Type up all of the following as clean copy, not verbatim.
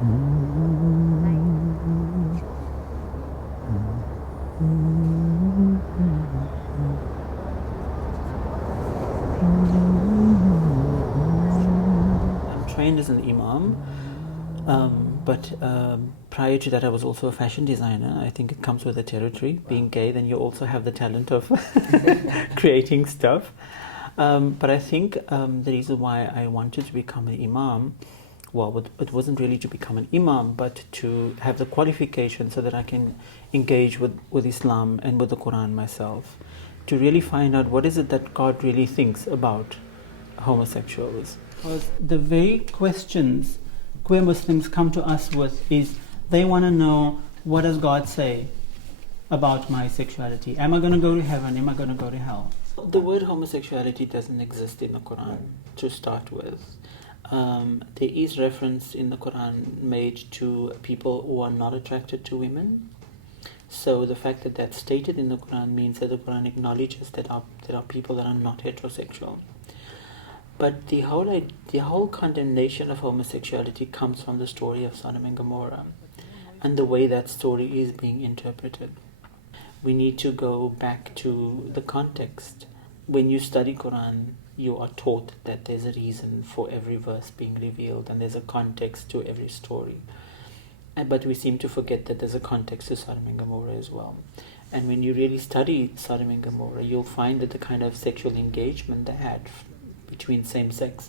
I'm trained as an imam, but prior to that I was also a fashion designer. I think it comes with the territory. Being gay, then you also have the talent of creating stuff. But I think the reason why I wanted to become an imam, well, it wasn't really to become an imam, but to have the qualification so that I can engage with Islam and with the Quran myself, to really find out what is it that God really thinks about homosexuals. Because the very questions queer Muslims come to us with is they want to know, what does God say about my sexuality? Am I going to go to heaven? Am I going to go to hell? The word homosexuality doesn't exist in the Quran to start with. There is reference in the Quran made to people who are not attracted to women. So the fact that that's stated in the Quran means that the Quran acknowledges that there are people that are not heterosexual. But the whole condemnation of homosexuality comes from the story of Sodom and Gomorrah and the way that story is being interpreted. We need to go back to the context. When you study Quran, you are taught that there's a reason for every verse being revealed and there's a context to every story. But we seem to forget that there's a context to Sodom and Gomorrah as well. And when you really study Sodom and Gomorrah, you'll find that the kind of sexual engagement they had between same sex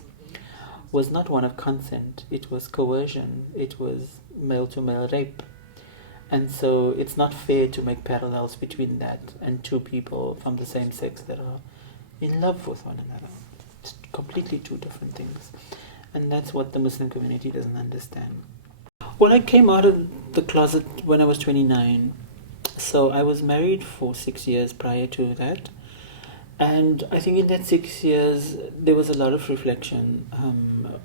was not one of consent. It was coercion. It was male-to-male rape. And so it's not fair to make parallels between that and two people from the same sex that are in love with one another. It's completely two different things. And that's what the Muslim community doesn't understand. Well, I came out of the closet when I was 29. So I was married for 6 years prior to that. And I think in that 6 years, there was a lot of reflection.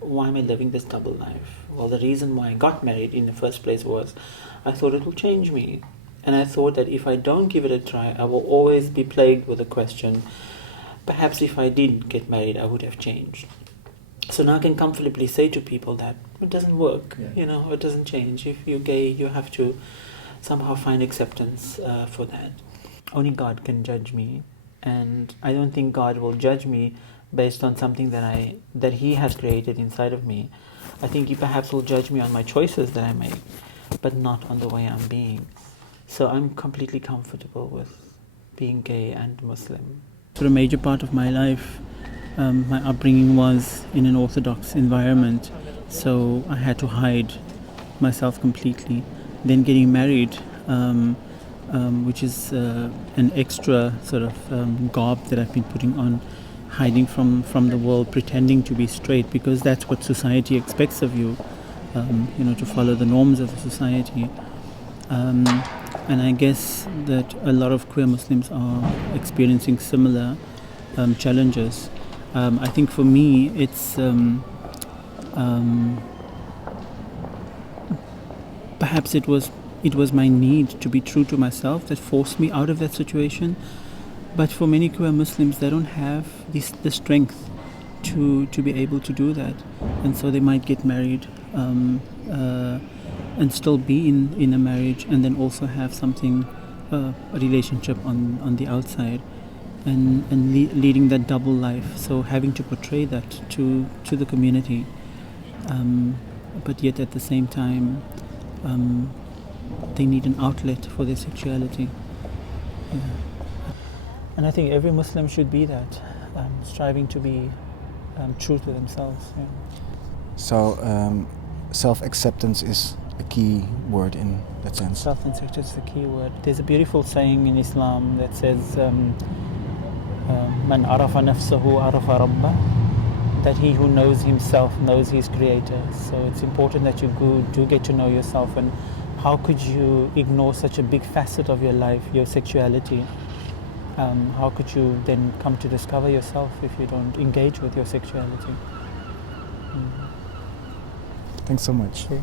Why am I living this double life? Well, the reason why I got married in the first place was I thought it will change me. And I thought that if I don't give it a try, I will always be plagued with the question, perhaps if I did get married, I would have changed. So now I can comfortably say to people that it doesn't work, it doesn't change. If you're gay, you have to somehow find acceptance for that. Only God can judge me. And I don't think God will judge me based on something that He has created inside of me. I think He perhaps will judge me on my choices that I make, but not on the way I'm being. So I'm completely comfortable with being gay and Muslim. For a major part of my life, my upbringing was in an Orthodox environment, so I had to hide myself completely. Then getting married, which is an extra sort of garb that I've been putting on, hiding from the world, pretending to be straight, because that's what society expects of you, to follow the norms of the society. And I guess that a lot of queer Muslims are experiencing similar challenges. I think for me, it's perhaps it was my need to be true to myself that forced me out of that situation. But for many queer Muslims, they don't have the strength to be able to do that. And so they might get married and still be in a marriage, and then also have something, a relationship on the outside, and leading that double life. So having to portray that to the community, but yet at the same time, they need an outlet for their sexuality. Yeah. And I think every Muslim should be that, striving to be true to themselves. Yeah. So self-acceptance is a key word in that sense. Self-acceptance is the key word. There's a beautiful saying in Islam that says, "Man arafa nafsahu arafa rabbah," that he who knows himself knows his creator. So it's important that you do get to know yourself. And how could you ignore such a big facet of your life, your sexuality? How could you then come to discover yourself if you don't engage with your sexuality? Thanks so much. Okay.